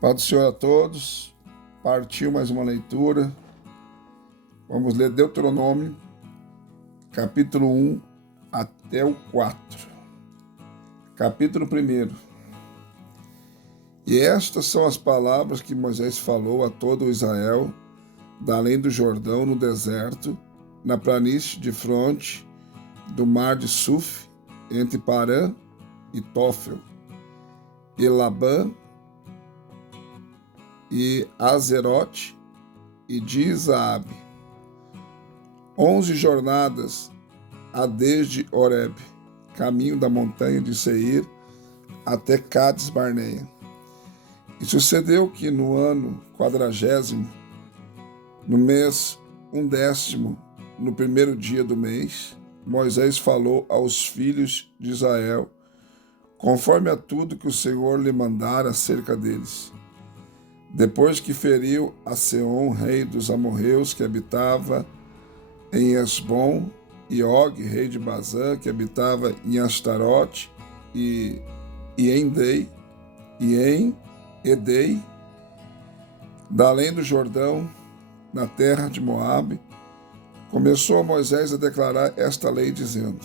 Paz do Senhor a todos. Partiu mais uma leitura. Vamos ler Deuteronômio, capítulo 1 até o 4. Capítulo 1. E estas são as palavras que Moisés falou a todo o Israel, da além do Jordão, no deserto, na planície de fronte do mar de Suf, entre Parã e Tófel, e Labã, e Azerote e Dizaabe. 11 jornadas a desde Horeb, caminho da montanha de Seir, até Cades Barneia. E sucedeu que no ano 40º, no mês 11º, no primeiro dia do mês, Moisés falou aos filhos de Israel, conforme a tudo que o Senhor lhe mandara acerca deles. Depois que feriu a Seom, rei dos amorreus, que habitava em Esbom, e Og, rei de Bazã, que habitava em Astarote, e em Edei, da além do Jordão, na terra de Moabe, começou Moisés a declarar esta lei, dizendo: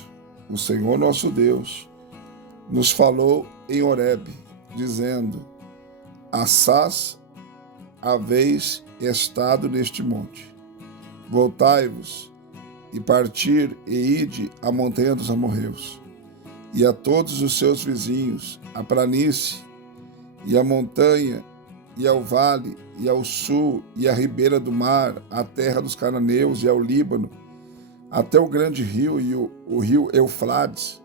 O Senhor nosso Deus nos falou em Horeb, dizendo: Assás haveis estado neste monte. Voltai-vos e partir e ide à montanha dos amorreus, e a todos os seus vizinhos, a planície, e a montanha, e ao vale, e ao sul, e à ribeira do mar, à terra dos cananeus, e ao Líbano, até o grande rio e o rio Eufrates.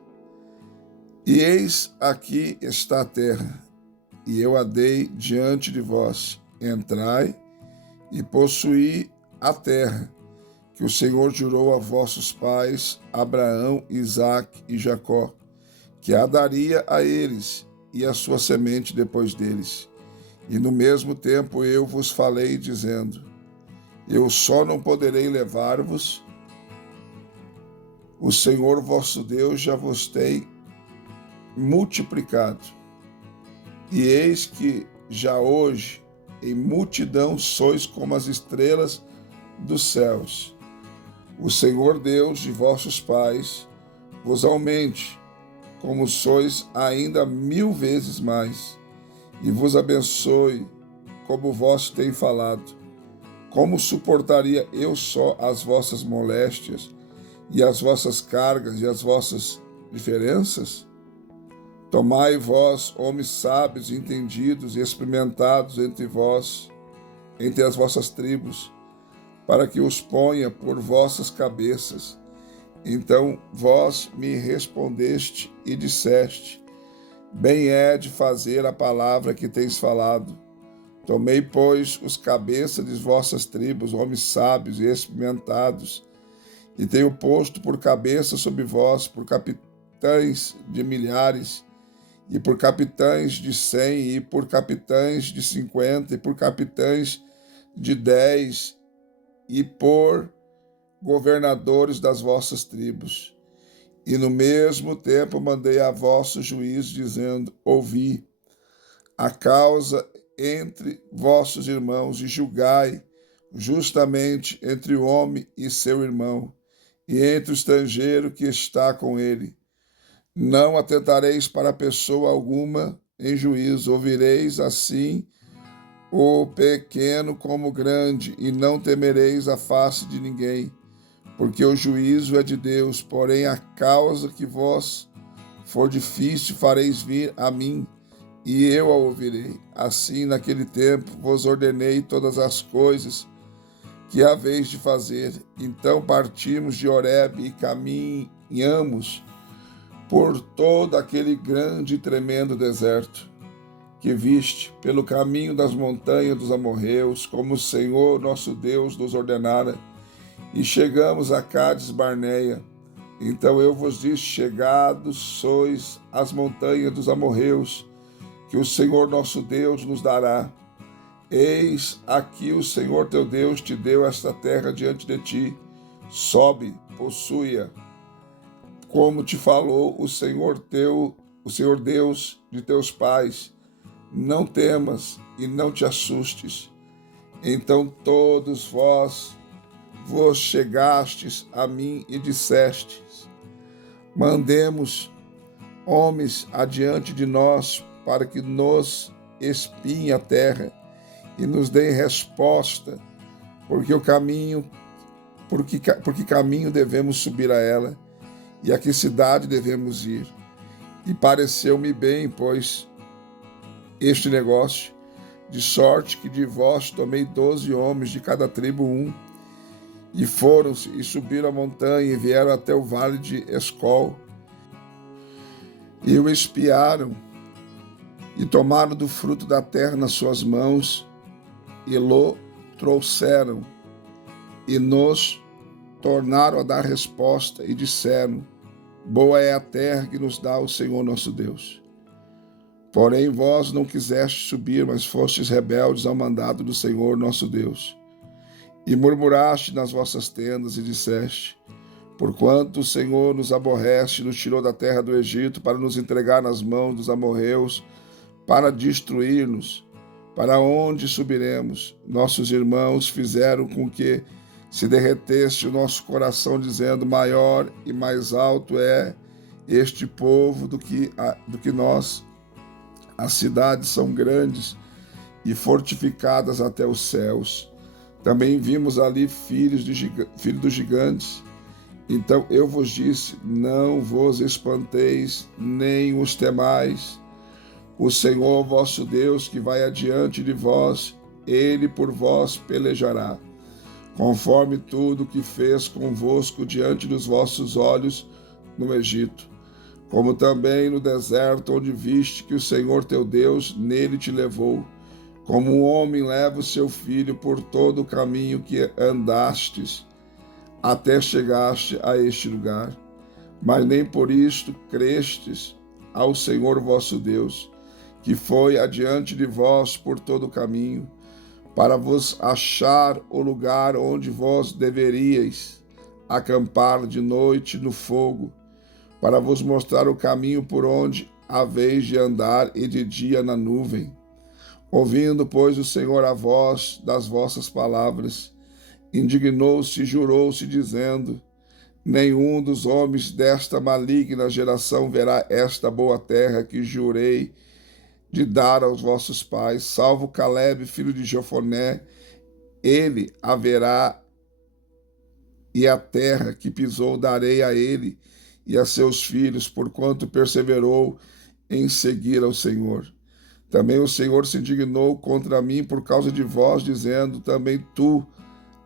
E eis aqui está a terra, e eu a dei diante de vós. Entrai e possuí a terra, que o Senhor jurou a vossos pais, Abraão, Isaque e Jacó, que a daria a eles e a sua semente depois deles. E no mesmo tempo eu vos falei, dizendo: Eu só não poderei levar-vos, o Senhor vosso Deus já vos tem multiplicado. E eis que já hoje, em multidão sois como as estrelas dos céus. O Senhor Deus de vossos pais vos aumente, como sois ainda 1000 vezes mais, e vos abençoe, como vós tem falado. Como suportaria eu só as vossas moléstias, e as vossas cargas, e as vossas diferenças? Tomai vós, homens sábios, entendidos e experimentados entre vós, entre as vossas tribos, para que os ponha por vossas cabeças. Então vós me respondeste e disseste: Bem é de fazer a palavra que tens falado. Tomei, pois, os cabeças de vossas tribos, homens sábios e experimentados, e tenho posto por cabeça sobre vós, por capitães de milhares, e por capitães de 100, e por capitães de 50, e por capitães de 10, e por governadores das vossas tribos. E no mesmo tempo mandei a vosso juízo, dizendo: Ouvi a causa entre vossos irmãos, e julgai justamente entre o homem e seu irmão, e entre o estrangeiro que está com ele. Não atentareis para pessoa alguma em juízo, ouvireis assim o pequeno como o grande, e não temereis a face de ninguém, porque o juízo é de Deus. Porém, a causa que vos for difícil fareis vir a mim, e eu a ouvirei. Assim, naquele tempo, vos ordenei todas as coisas que haveis de fazer. Então partimos de Horeb e caminhamos por todo aquele grande e tremendo deserto que viste, pelo caminho das montanhas dos amorreus, como o Senhor nosso Deus nos ordenara, e chegamos a Cades Barneia. Então eu vos disse: Chegados sois às montanhas dos amorreus, que o Senhor nosso Deus nos dará. Eis aqui o Senhor teu Deus te deu esta terra diante de ti. Sobe, possui-a, como te falou o Senhor Deus de teus pais. não temas e não te assustes. Então todos vos chegastes a mim e dissestes: mandemos homens adiante de nós para que nos espiem a terra e nos deem resposta, porque caminho devemos subir a ela e a que cidade devemos ir. E pareceu-me bem, pois, este negócio, de sorte que de vós tomei 12 homens, de cada tribo um, e foram-se e subiram a montanha e vieram até o vale de Escol, e o espiaram, e tomaram do fruto da terra nas suas mãos, e lo trouxeram, e nos tornaram a dar resposta, e disseram: boa é a terra que nos dá o Senhor nosso Deus. Porém vós não quisestes subir, mas fostes rebeldes ao mandado do Senhor nosso Deus. E murmuraste nas vossas tendas e disseste: porquanto o Senhor nos aborrece e nos tirou da terra do Egito para nos entregar nas mãos dos amorreus, para destruir-nos, para onde subiremos? Nossos irmãos fizeram com que se derretesse o nosso coração, dizendo: maior e mais alto é este povo do que nós. As cidades são grandes e fortificadas até os céus. Também vimos ali filhos dos gigantes. Então eu vos disse: não vos espanteis, nem os temais. O Senhor vosso Deus, que vai adiante de vós, ele por vós pelejará, conforme tudo que fez convosco diante dos vossos olhos no Egito, como também no deserto, onde viste que o Senhor teu Deus nele te levou, como um homem leva o seu filho por todo o caminho que andastes, até chegaste a este lugar. Mas nem por isto crestes ao Senhor vosso Deus, que foi adiante de vós por todo o caminho, para vos achar o lugar onde vós deveríeis acampar de noite no fogo, para vos mostrar o caminho por onde haveis de andar, e de dia na nuvem. Ouvindo, pois, o Senhor a voz das vossas palavras, indignou-se e jurou-se, dizendo: nenhum dos homens desta maligna geração verá esta boa terra que jurei de dar aos vossos pais, salvo Calebe, filho de Jefoné. Ele a verá, e a terra que pisou darei a ele e a seus filhos, porquanto perseverou em seguir ao Senhor. Também o Senhor se indignou contra mim por causa de vós, dizendo: também tu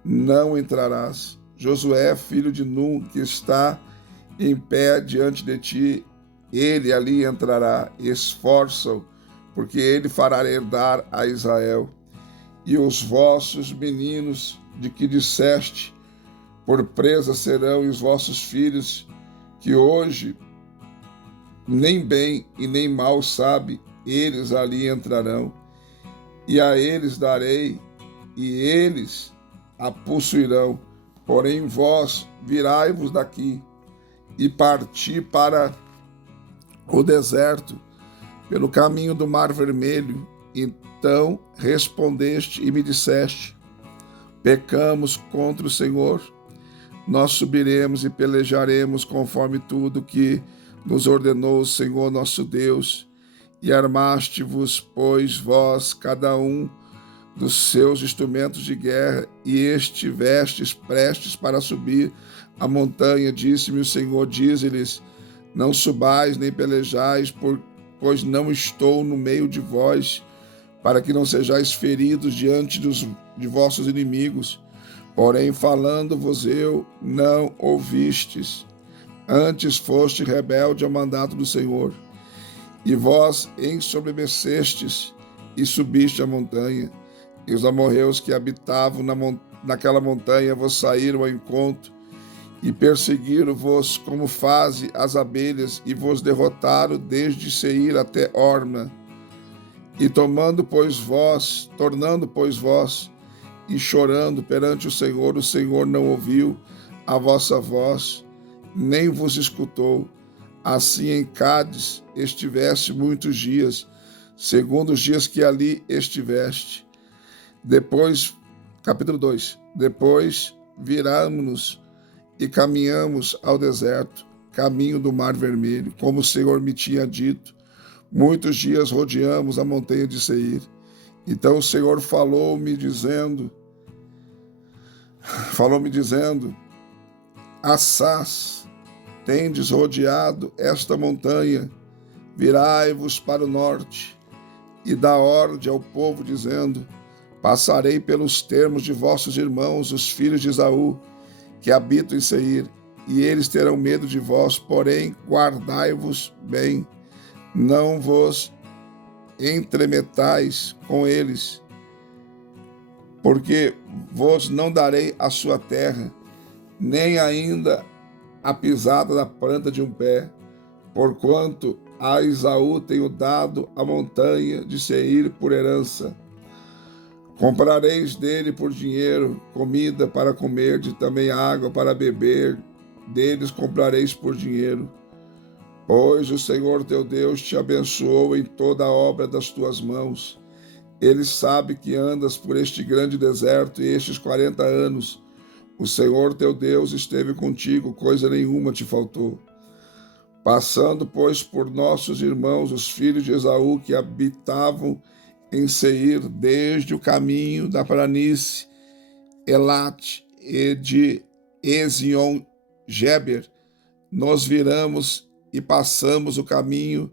não entrarás. Josué, filho de Nun, que está em pé diante de ti, ele ali entrará. Esforça-o, porque ele fará herdar a Israel. E os vossos meninos, de que disseste: por presa serão, e os vossos filhos, que hoje nem bem e nem mal sabe, eles ali entrarão. E a eles darei, e eles a possuirão. Porém vós virai-vos daqui, e parti para o deserto, pelo caminho do Mar Vermelho. Então respondeste e me disseste: pecamos contra o Senhor. Nós subiremos e pelejaremos conforme tudo que nos ordenou o Senhor nosso Deus. E armaste-vos, pois, vós, cada um dos seus instrumentos de guerra, e estivestes prestes para subir a montanha. Disse-me o Senhor: dize-lhes: não subais nem pelejais, pois não estou no meio de vós, para que não sejais feridos diante de vossos inimigos. Porém, falando-vos eu, não ouvistes. Antes foste rebelde ao mandato do Senhor. E vós ensoberbecestes e subiste a montanha. E os amorreus que habitavam naquela montanha vos saíram ao encontro e perseguiram-vos como fazem as abelhas, e vos derrotaram desde Seir até Horma. E tornando, pois, vós, e chorando perante o Senhor não ouviu a vossa voz, nem vos escutou. Assim em Cádiz estivesse muitos dias, segundo os dias que ali estiveste. Depois, capítulo 2, depois viramos-nos e caminhamos ao deserto, caminho do Mar Vermelho, como o Senhor me tinha dito. Muitos dias rodeamos a montanha de Seir. Então o Senhor falou-me dizendo, Assás, tendes rodeado esta montanha, virai-vos para o norte, e dá ordem ao povo, dizendo, passarei pelos termos de vossos irmãos, os filhos de Esaú, que habitam em Seir, e eles terão medo de vós, porém guardai-vos bem, não vos entremetais com eles, porque vos não darei a sua terra, nem ainda a pisada da planta de um pé, porquanto a Esaú tenho dado a montanha de Seir por herança. Comprareis dele por dinheiro comida para comer, e também água para beber, deles comprareis por dinheiro. Pois o Senhor teu Deus te abençoou em toda a obra das tuas mãos. Ele sabe que andas por este grande deserto, e estes 40 anos o Senhor teu Deus esteve contigo, coisa nenhuma te faltou. Passando, pois, por nossos irmãos, os filhos de Esaú, que habitavam em Seir, desde o caminho da planície Elat e de Ezion-Geber, nos viramos e passamos o caminho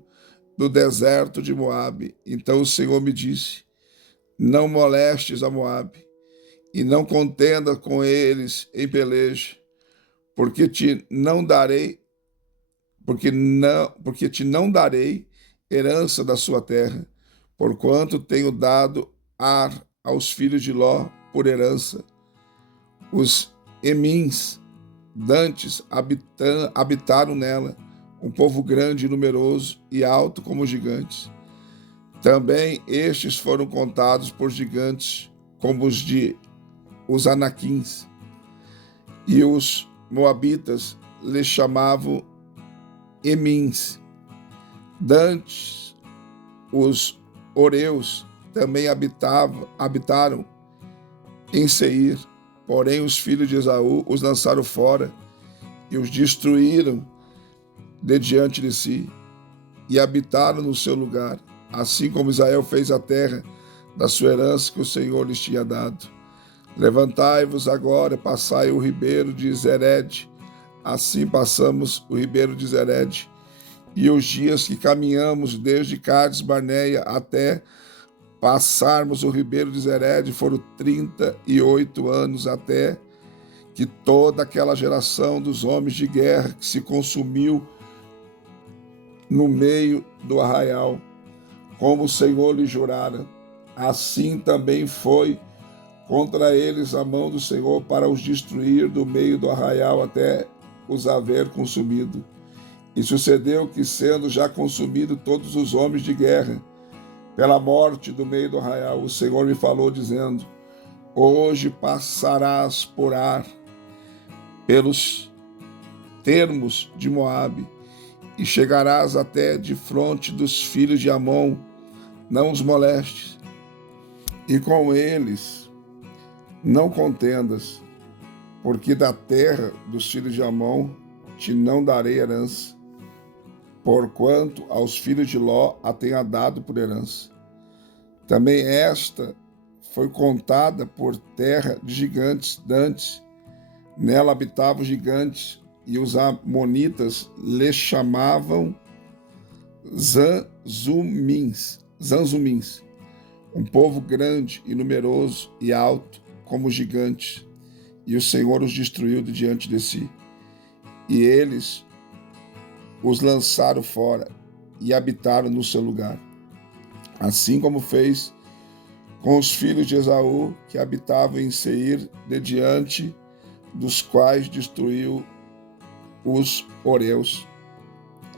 do deserto de Moabe. Então o Senhor me disse, não molestes a Moabe, e não contenda com eles em peleja, porque te não darei herança da sua terra, porquanto tenho dado Ar aos filhos de Ló por herança. Os Emins dantes habitaram nela, um povo grande e numeroso e alto como gigantes. Também estes foram contados por gigantes, como os anaquins. E os moabitas lhes chamavam Emins. Dantes, os oreus também habitaram em Seir, porém os filhos de Esaú os lançaram fora e os destruíram de diante de si, e habitaram no seu lugar, assim como Israel fez a terra da sua herança que o Senhor lhes tinha dado. Levantai-vos agora, passai o ribeiro de Zered. Assim passamos o ribeiro de Zered, e os dias que caminhamos desde Cades Barneia até passarmos o ribeiro de Zered foram 38 anos, até que toda aquela geração dos homens de guerra que se consumiu no meio do arraial, como o Senhor lhe jurara, assim também foi contra eles a mão do Senhor para os destruir do meio do arraial até os haver consumido. E sucedeu que, sendo já consumido todos os homens de guerra, pela morte do meio do arraial, o Senhor me falou, dizendo, hoje passarás por Ar, pelos termos de Moabe, e chegarás até de fronte dos filhos de Amon, não os molestes, e com eles não contendas, porque da terra dos filhos de Amon te não darei herança, porquanto aos filhos de Ló a tenha dado por herança. Também esta foi contada por terra de gigantes dantes, nela habitavam gigantes, e os amonitas lhe chamavam Zanzumins, um povo grande e numeroso e alto como gigantes, e o Senhor os destruiu de diante de si. E eles os lançaram fora e habitaram no seu lugar, assim como fez com os filhos de Esaú, que habitavam em Seir, de diante dos quais destruiu os Oreus.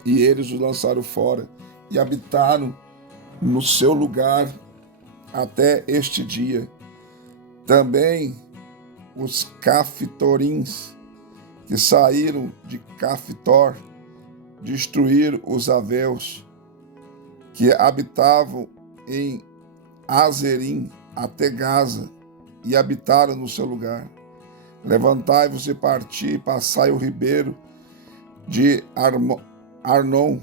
E eles os lançaram fora e habitaram no seu lugar até este dia. Também os Caftorins, que saíram de Caftor, destruíram os Aveus, que habitavam em Azerim até Gaza, e habitaram no seu lugar. Levantai-vos e parti, passai o ribeiro de Arnon.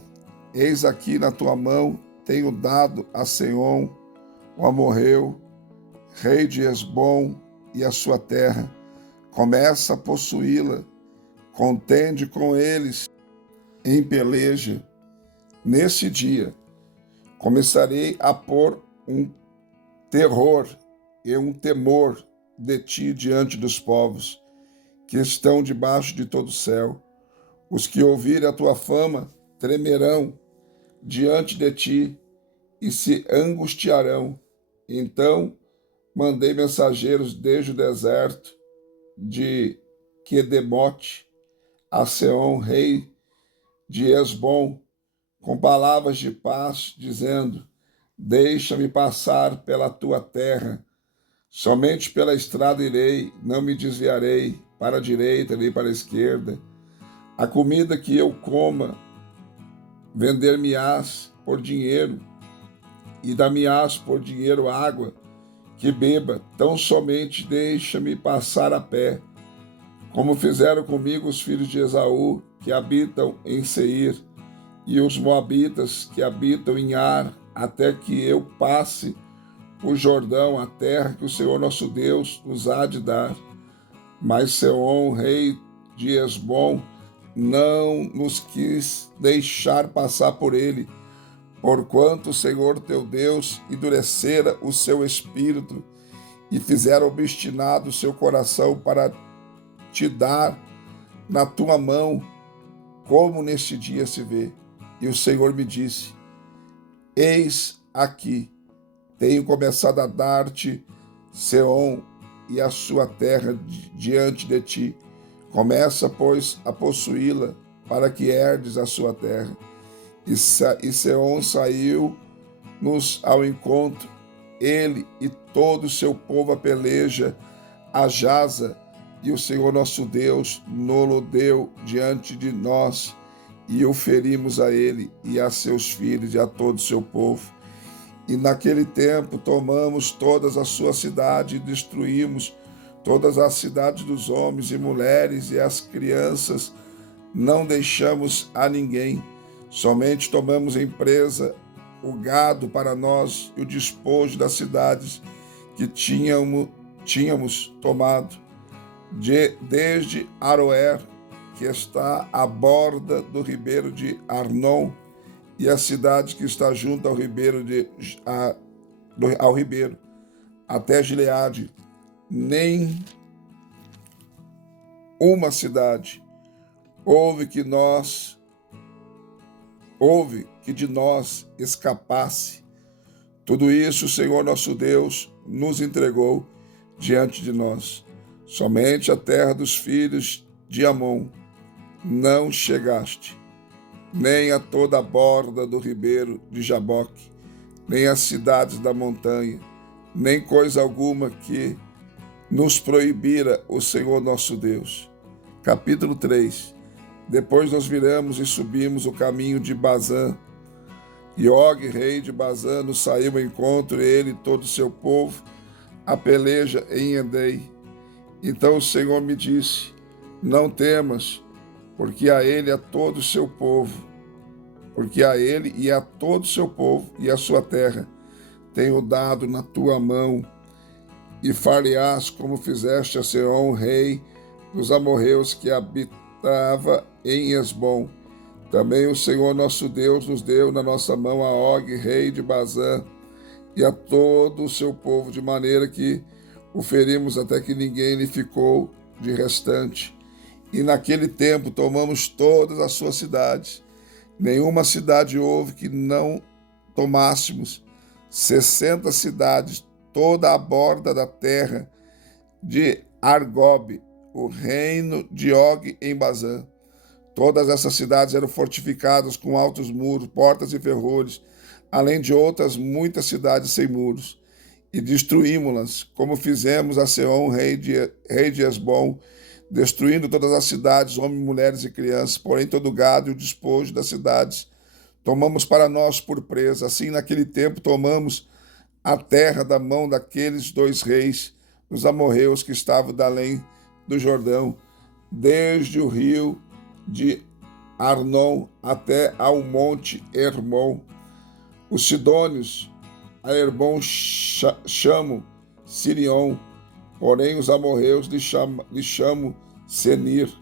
Eis aqui na tua mão, tenho dado a Sehon, o amorreu, rei de Hesbom, e a sua terra. Começa a possuí-la, contende com eles em peleja. Nesse dia, começarei a pôr um terror e um temor de ti diante dos povos que estão debaixo de todo o céu. Os que ouvirem a tua fama tremerão diante de ti e se angustiarão. Então mandei mensageiros desde o deserto de Quedemote a Sehon, rei de Hesbom, com palavras de paz, dizendo: deixa-me passar pela tua terra. Somente pela estrada irei, não me desviarei para a direita nem para a esquerda. A comida que eu coma, vender-me-ás por dinheiro, e dar-me-ás por dinheiro água que beba. Tão somente deixa-me passar a pé, como fizeram comigo os filhos de Esaú, que habitam em Seir, e os moabitas que habitam em Ar, até que eu passe o Jordão, a terra que o Senhor nosso Deus nos há de dar. Mas Sehon, rei de Hesbom, não nos quis deixar passar por ele, porquanto o Senhor teu Deus endurecera o seu espírito e fizera obstinado o seu coração para te dar na tua mão, como neste dia se vê. E o Senhor me disse: eis aqui, tenho começado a dar-te Sehon e a sua terra diante de ti. Começa, pois, a possuí-la, para que herdes a sua terra. E Sehon saiu-nos ao encontro, ele e todo o seu povo a peleja a Jaza, e o Senhor nosso Deus nos deu diante de nós, e o ferimos a ele e a seus filhos e a todo o seu povo. E naquele tempo tomamos todas as suas cidades e destruímos todas as cidades dos homens e mulheres e as crianças, não deixamos a ninguém. Somente tomamos em presa o gado para nós e o despojo das cidades que tínhamos tomado, desde Aroer, que está à borda do ribeiro de Arnon, e a cidade que está junto ao ribeiro, até Gileade. Nem uma cidade houve que de nós escapasse. Tudo isso o Senhor nosso Deus nos entregou diante de nós. Somente a terra dos filhos de Amon não chegaste, nem a toda a borda do ribeiro de Jaboque, nem as cidades da montanha, nem coisa alguma que nos proibira o Senhor nosso Deus. Capítulo 3. Depois nós viramos e subimos o caminho de Bazã, e Og, rei de Bazã, nos saiu ao encontro, ele e todo o seu povo, a peleja em Endei. Então o Senhor me disse: não temas, porque a ele e a todo o seu povo, porque a ele e a todo o seu povo e a sua terra tenho dado na tua mão, e far-lhe-ás como fizeste a Sehon, rei dos amorreus, que habitava em Hesbom. Também o Senhor nosso Deus nos deu na nossa mão a Og, rei de Bazã, e a todo o seu povo, de maneira que o ferimos até que ninguém lhe ficou de restante. E naquele tempo tomamos todas as suas cidades. Nenhuma cidade houve que não tomássemos. 60 cidades, toda a borda da terra de Argob, o reino de Og em Bazã. Todas essas cidades eram fortificadas com altos muros, portas e ferrolhos, além de outras muitas cidades sem muros. E destruímos-las, como fizemos a Sehon, rei de Hesbom, destruindo todas as cidades, homens, mulheres e crianças, porém todo o gado e o despojo das cidades tomamos para nós por presa. Assim, naquele tempo, tomamos a terra da mão daqueles dois reis, os amorreus que estavam da além do Jordão, desde o rio de Arnon até ao monte Hermon. Os sidônios a Hermon chamam Sirion, porém os amorreus lhe chamam Senir.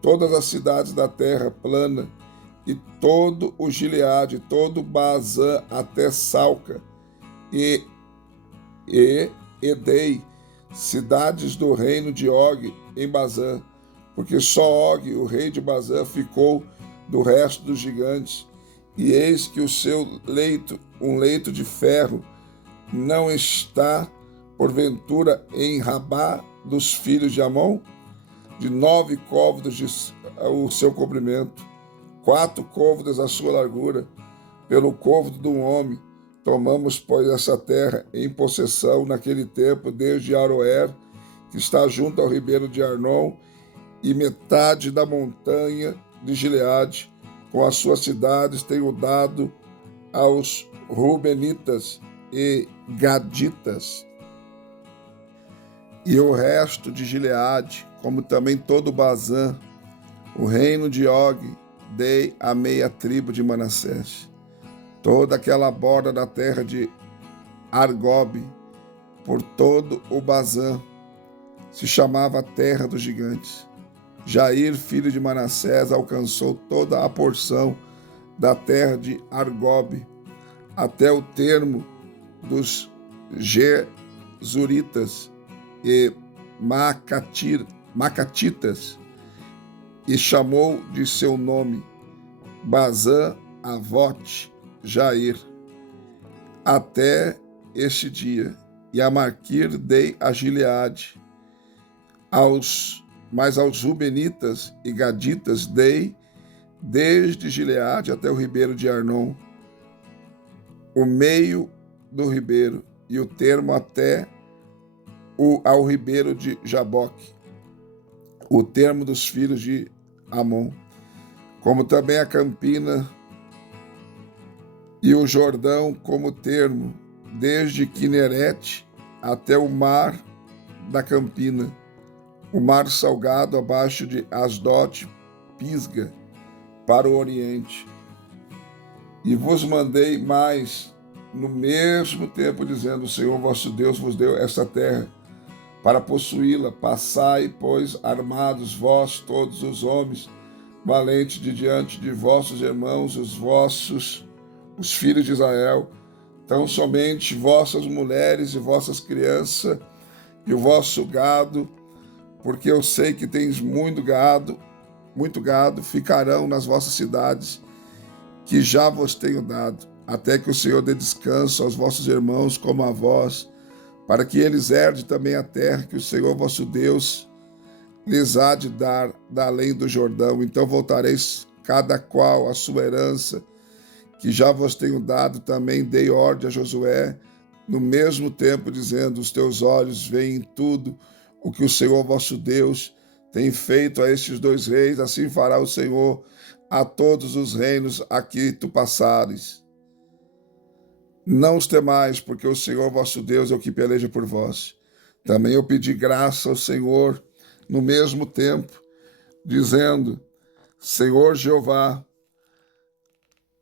Todas as cidades da terra plana, e todo o Gileade, todo Baasã até Salca, e Edei, cidades do reino de Og em Bazã, porque só Og, o rei de Bazã, ficou do resto dos gigantes. E eis que o seu leito, um leito de ferro, não está, porventura, em Rabá dos filhos de Amon? De 9 côvados o seu comprimento, 4 côvados a sua largura, pelo côvado de um homem. Tomamos, pois, essa terra em possessão naquele tempo, desde Aroer, que está junto ao ribeiro de Arnon, e metade da montanha de Gileade, com as suas cidades, tenho dado aos Rubenitas e Gaditas. E o resto de Gileade, como também todo Bazã, o reino de Og, dei a meia tribo de Manassés. Toda aquela borda da terra de Argobe, por todo o Bazã, se chamava a terra dos gigantes. Jair, filho de Manassés, alcançou toda a porção da terra de Argobe, até o termo dos Gesuritas e Macatitas, e chamou de seu nome Bazã Avote Jair, até este dia. E a Maquir dei a Gileade, mas aos Rubenitas e Gaditas dei, desde Gileade até o ribeiro de Arnon, o meio do ribeiro, e o termo até ao ribeiro de Jaboque, o termo dos filhos de Amon, como também a Campina e o Jordão como termo, desde Quinerete até o mar da Campina, o mar salgado abaixo de Asdote, Pisga, para o oriente. E vos mandei mais no mesmo tempo, dizendo: o Senhor vosso Deus vos deu esta terra para possuí-la. Passai, pois, armados vós, todos os homens, valentes de diante de vossos irmãos, os filhos de Israel, tão somente vossas mulheres e vossas crianças e o vosso gado, porque eu sei que tens muito gado, ficarão nas vossas cidades, que já vos tenho dado, até que o Senhor dê descanso aos vossos irmãos como a vós, para que eles herdem também a terra que o Senhor vosso Deus lhes há de dar da além do Jordão. Então voltareis cada qual a sua herança, que já vos tenho dado. Também dei ordem a Josué no mesmo tempo, dizendo: os teus olhos veem tudo o que o Senhor vosso Deus tem feito a estes dois reis, assim fará o Senhor a todos os reinos a que tu passares. Não os temais, porque o Senhor vosso Deus é o que peleja por vós. Também eu pedi graça ao Senhor no mesmo tempo, dizendo: Senhor Jeová,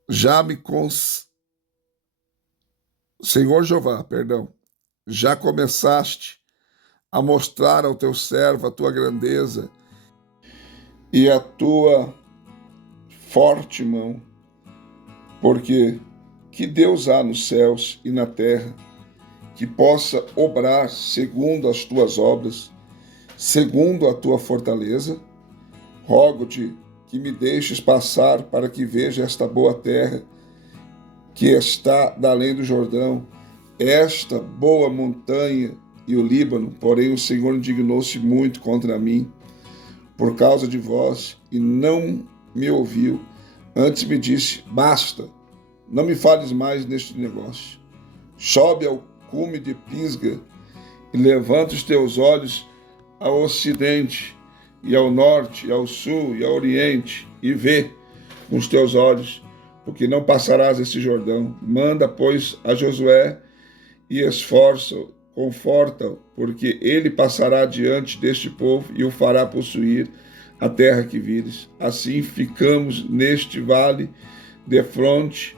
já começaste a mostrar ao teu servo a tua grandeza e a tua forte mão, porque que Deus há nos céus e na terra que possa obrar segundo as tuas obras, segundo a tua fortaleza? Rogo-te que me deixes passar para que veja esta boa terra que está da além do Jordão, esta boa montanha e o Líbano. Porém o Senhor indignou-se muito contra mim por causa de vós e não me ouviu. Antes me disse: basta, não me fales mais neste negócio. Sobe ao cume de Pisga e levanta os teus olhos ao ocidente e ao norte, e ao sul e ao oriente, e vê com os teus olhos, porque não passarás esse Jordão. Manda, pois, a Josué e esforça-o, conforta-o, porque ele passará diante deste povo e o fará possuir a terra que vires. Assim ficamos neste vale defronte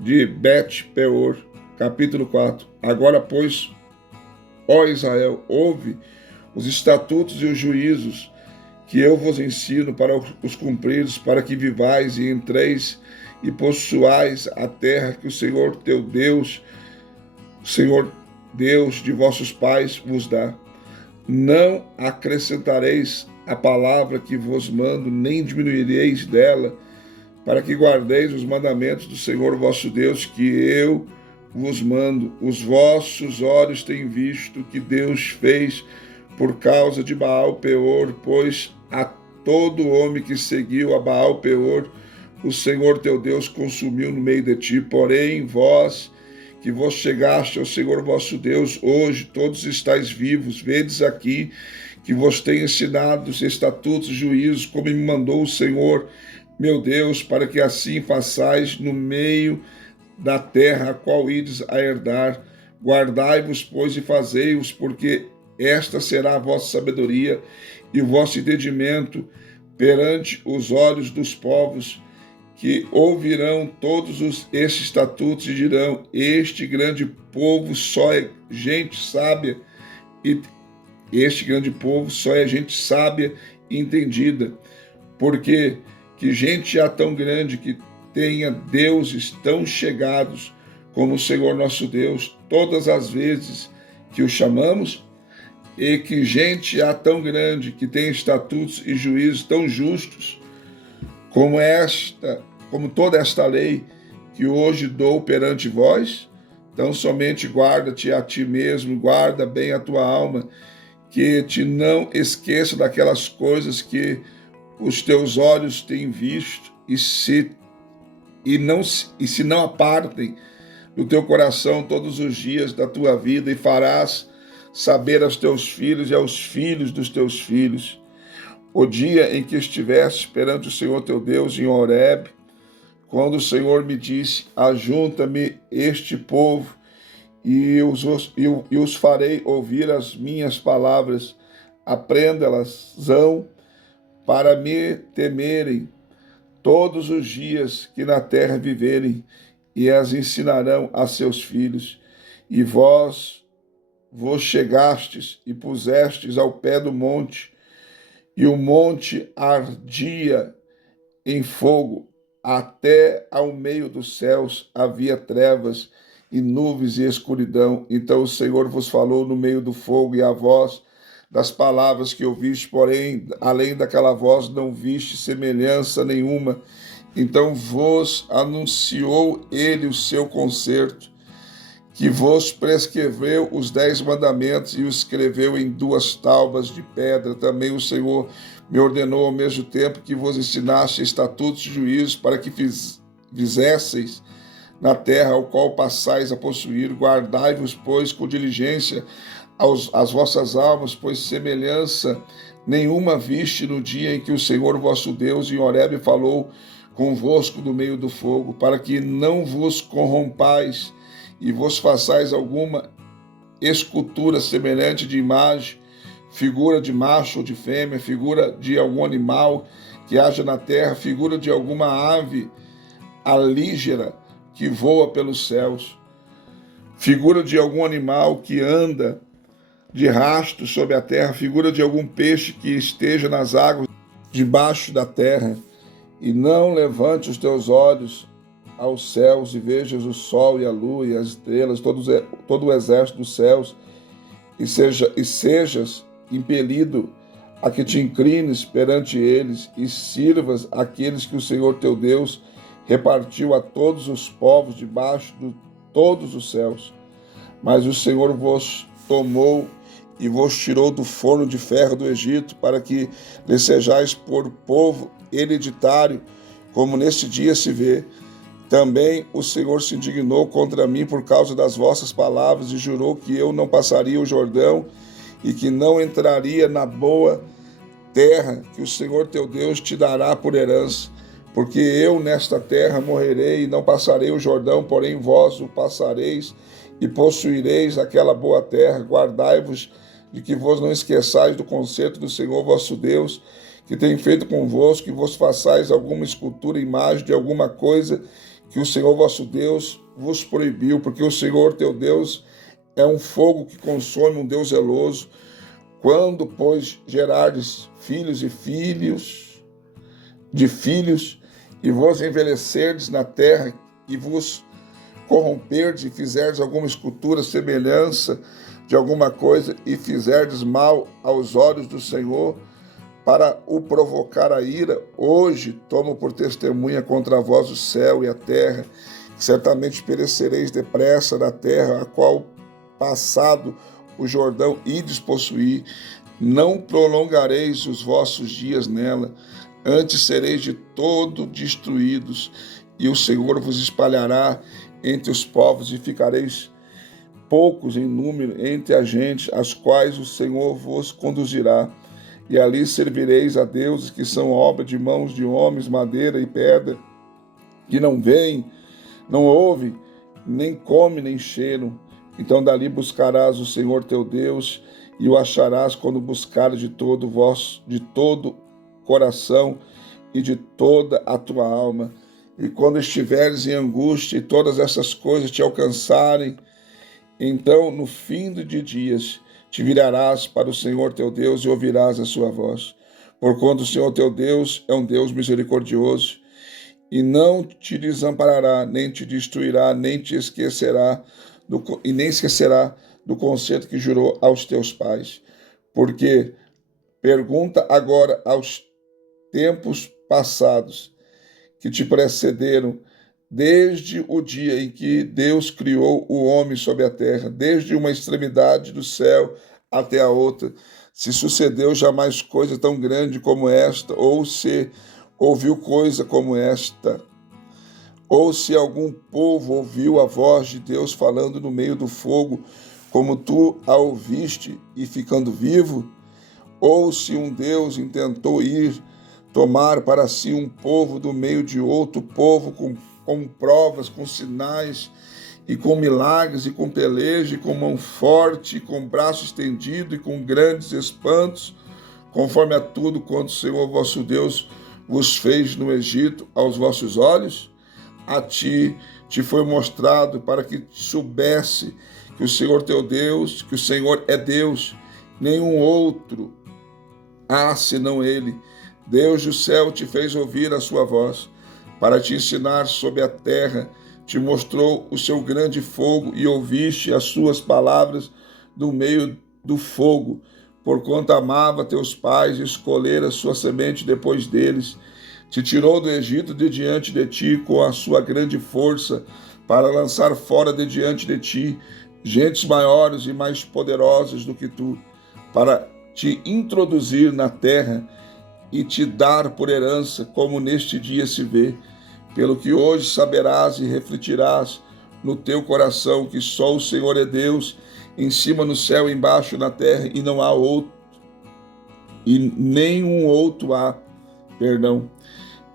de Bet-peor. Capítulo 4. Agora, pois, ó Israel, ouve os estatutos e os juízos que eu vos ensino para os cumpridos, para que vivais e entreis e possuais a terra que o Senhor teu Deus, o Senhor Deus de vossos pais vos dá. Não acrescentareis a palavra que vos mando, nem diminuireis dela, para que guardeis os mandamentos do Senhor vosso Deus, que eu vos mando. Os vossos olhos têm visto o que Deus fez por causa de Baal-peor, pois a todo homem que seguiu a Baal-peor, o Senhor teu Deus consumiu no meio de ti. Porém, vós que vos chegaste ao Senhor vosso Deus, hoje todos estáis vivos, vedes aqui que vos tenho ensinado os estatutos e juízos, como me mandou o Senhor, meu Deus, para que assim façais no meio da terra a qual ides a herdar. Guardai-vos, pois, e fazei-os, porque esta será a vossa sabedoria e o vosso entendimento perante os olhos dos povos, que ouvirão todos estes estatutos e dirão: este grande povo só é gente sábia, e este grande povo só é gente sábia e entendida. Porque que gente há tão grande que tenha deuses tão chegados como o Senhor nosso Deus, todas as vezes que o chamamos? E que gente há tão grande que tenha estatutos e juízos tão justos como toda esta lei que hoje dou perante vós? Então somente guarda-te a ti mesmo, guarda bem a tua alma, que te não esqueça daquelas coisas que os teus olhos têm visto, e se não apartem do teu coração todos os dias da tua vida, e farás saber aos teus filhos e aos filhos dos teus filhos, o dia em que estiveste perante o Senhor teu Deus em Horebe, quando o Senhor me disse: ajunta-me este povo, e os farei ouvir as minhas palavras, aprenda-las-ão para me temerem todos os dias que na terra viverem, e as ensinarão a seus filhos. E vós vos chegastes e pusestes ao pé do monte, e o monte ardia em fogo, até ao meio dos céus havia trevas e nuvens e escuridão. Então o Senhor vos falou no meio do fogo, e a voz das palavras que ouviste, porém, além daquela voz não viste semelhança nenhuma. Então vos anunciou ele o seu concerto, que vos prescreveu os 10 mandamentos e os escreveu em 2 tábuas de pedra. Também o Senhor me ordenou ao mesmo tempo que vos ensinasse estatutos e juízos, para que fizesseis na terra ao qual passais a possuir. Guardai-vos, pois, com diligência as vossas almas, pois semelhança nenhuma viste no dia em que o Senhor vosso Deus em Horebe falou convosco do meio do fogo, para que não vos corrompais e vos façais alguma escultura semelhante de imagem, figura de macho ou de fêmea, figura de algum animal que haja na terra, figura de alguma ave alígera que voa pelos céus, figura de algum animal que anda de rasto sobre a terra, figura de algum peixe que esteja nas águas debaixo da terra. E não levante os teus olhos aos céus e vejas o sol e a lua e as estrelas, todo o exército dos céus, e sejas impelido a que te inclines perante eles e sirvas aqueles que o Senhor teu Deus repartiu a todos os povos debaixo de todos os céus. Mas o Senhor vos tomou e vos tirou do forno de ferro do Egito, para que lhe sejais por povo hereditário, como neste dia se vê. Também o Senhor se indignou contra mim por causa das vossas palavras e jurou que eu não passaria o Jordão e que não entraria na boa terra que o Senhor teu Deus te dará por herança. Porque eu nesta terra morrerei e não passarei o Jordão, porém vós o passareis, e possuireis aquela boa terra. Guardai-vos de que vos não esqueçais do concerto do Senhor vosso Deus, que tem feito convosco, que vos façais alguma escultura, imagem de alguma coisa que o Senhor vosso Deus vos proibiu, porque o Senhor teu Deus é um fogo que consome, um Deus zeloso. Quando, pois, gerardes filhos e filhos de filhos, e vos envelhecerdes na terra, e vos corromperdes, e fizerdes alguma escultura, semelhança de alguma coisa, e fizerdes mal aos olhos do Senhor, para o provocar a ira, hoje tomo por testemunha contra vós o céu e a terra, que certamente perecereis depressa da terra, a qual passado o Jordão ides possuir. Não prolongareis os vossos dias nela, antes sereis de todo destruídos, e o Senhor vos espalhará entre os povos, e ficareis poucos em número entre as gentes, as quais o Senhor vos conduzirá. E ali servireis a deuses que são obra de mãos de homens, madeira e pedra, que não veem, não ouvem, nem comem, nem cheiram. Então dali buscarás o Senhor teu Deus, e o acharás quando buscares de todo coração e de toda a tua alma. E quando estiveres em angústia e todas essas coisas te alcançarem, então no fim de dias te virarás para o Senhor teu Deus e ouvirás a sua voz. Porquanto o Senhor teu Deus é um Deus misericordioso, e não te desamparará, nem te destruirá, nem esquecerá do concerto que jurou aos teus pais. Porque pergunta agora aos tempos passados que te precederam, desde o dia em que Deus criou o homem sobre a terra, desde uma extremidade do céu até a outra, se sucedeu jamais coisa tão grande como esta, ou se ouviu coisa como esta, ou se algum povo ouviu a voz de Deus falando no meio do fogo, como tu a ouviste e ficando vivo, ou se um Deus intentou ir tomar para si um povo do meio de outro povo com provas, com sinais, e com milagres, e com peleja, e com mão forte, e com braço estendido, e com grandes espantos, conforme a tudo quanto o Senhor vosso Deus vos fez no Egito aos vossos olhos. A ti te foi mostrado para que soubesse que o Senhor teu Deus, que o Senhor é Deus, nenhum outro há senão Ele. Deus do céu te fez ouvir a sua voz, para te ensinar sobre a terra, te mostrou o seu grande fogo, e ouviste as suas palavras do meio do fogo, porquanto amava teus pais e escolhera sua semente depois deles. Te tirou do Egito de diante de ti com a sua grande força, para lançar fora de diante de ti gentes maiores e mais poderosas do que tu, para te introduzir na terra e te dar por herança, como neste dia se vê, pelo que hoje saberás e refletirás no teu coração que só o Senhor é Deus, em cima no céu, embaixo na terra, e não há outro, e nenhum outro há,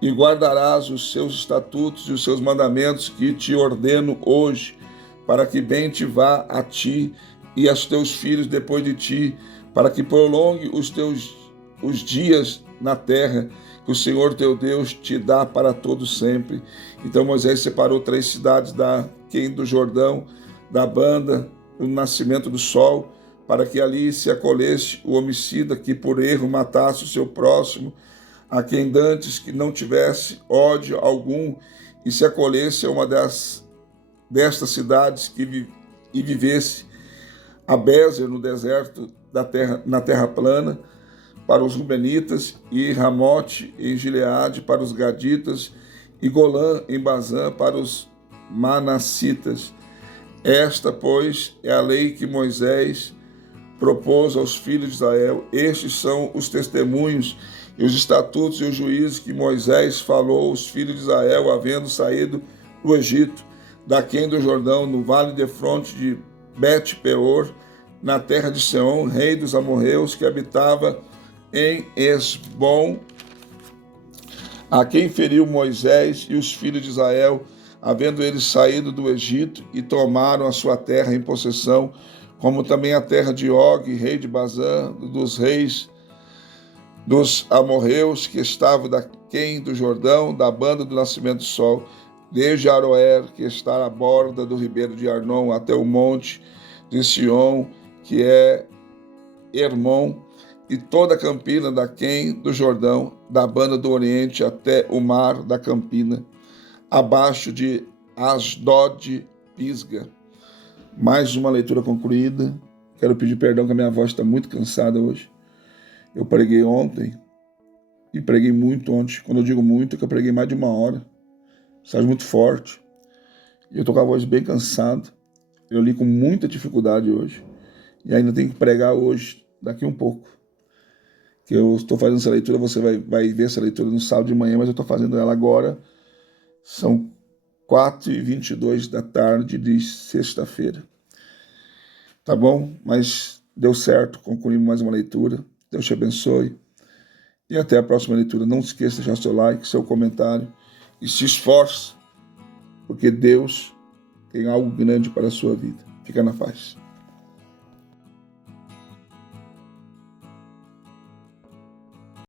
e guardarás os seus estatutos e os seus mandamentos que te ordeno hoje, para que bem te vá a ti e aos teus filhos depois de ti, para que prolongue os dias na terra que o Senhor teu Deus te dá para todo sempre. Então Moisés separou 3 cidades daquém do Jordão, da banda do nascimento do sol, para que ali se acolhesse o homicida que por erro matasse o seu próximo, a quem dantes que não tivesse ódio algum, e se acolhesse a uma destas cidades e vivesse a Bézer no deserto da terra, na terra plana, para os Rubenitas, e Ramote em Gileade para os Gaditas, e Golã em Bazã para os Manassitas. Esta, pois, é a lei que Moisés propôs aos filhos de Israel. Estes são os testemunhos e os estatutos e os juízos que Moisés falou aos filhos de Israel, havendo saído do Egito, daquém do Jordão, no vale defronte de Bet-peor, na terra de Seom, rei dos amorreus, que habitava em Esbom, a quem feriu Moisés e os filhos de Israel havendo eles saído do Egito e tomaram a sua terra em possessão, como também a terra de Og, rei de Bazã, dos reis dos amorreus que estavam daquém do Jordão, da banda do nascimento do sol, desde Aroer, que está à borda do ribeiro de Arnon, até o monte de Sion, que é Hermon, e toda a campina daquém do Jordão, da banda do Oriente até o mar da campina, abaixo de Asdod, Pisga. Mais uma leitura concluída. Quero pedir perdão que a minha voz está muito cansada hoje. Eu preguei ontem e preguei muito ontem. Quando eu digo muito, é que eu preguei mais de 1 hora. Mensagem muito forte. E eu estou com a voz bem cansada. Eu li com muita dificuldade hoje. E ainda tenho que pregar hoje, daqui um pouco. Que eu estou fazendo essa leitura, você vai ver essa leitura no sábado de manhã, mas eu estou fazendo ela agora. São 4h22 da tarde de sexta-feira. Tá bom? Mas deu certo, concluímos mais uma leitura. Deus te abençoe. E até a próxima leitura. Não se esqueça de deixar seu like, seu comentário. E se esforce, porque Deus tem algo grande para a sua vida. Fica na paz.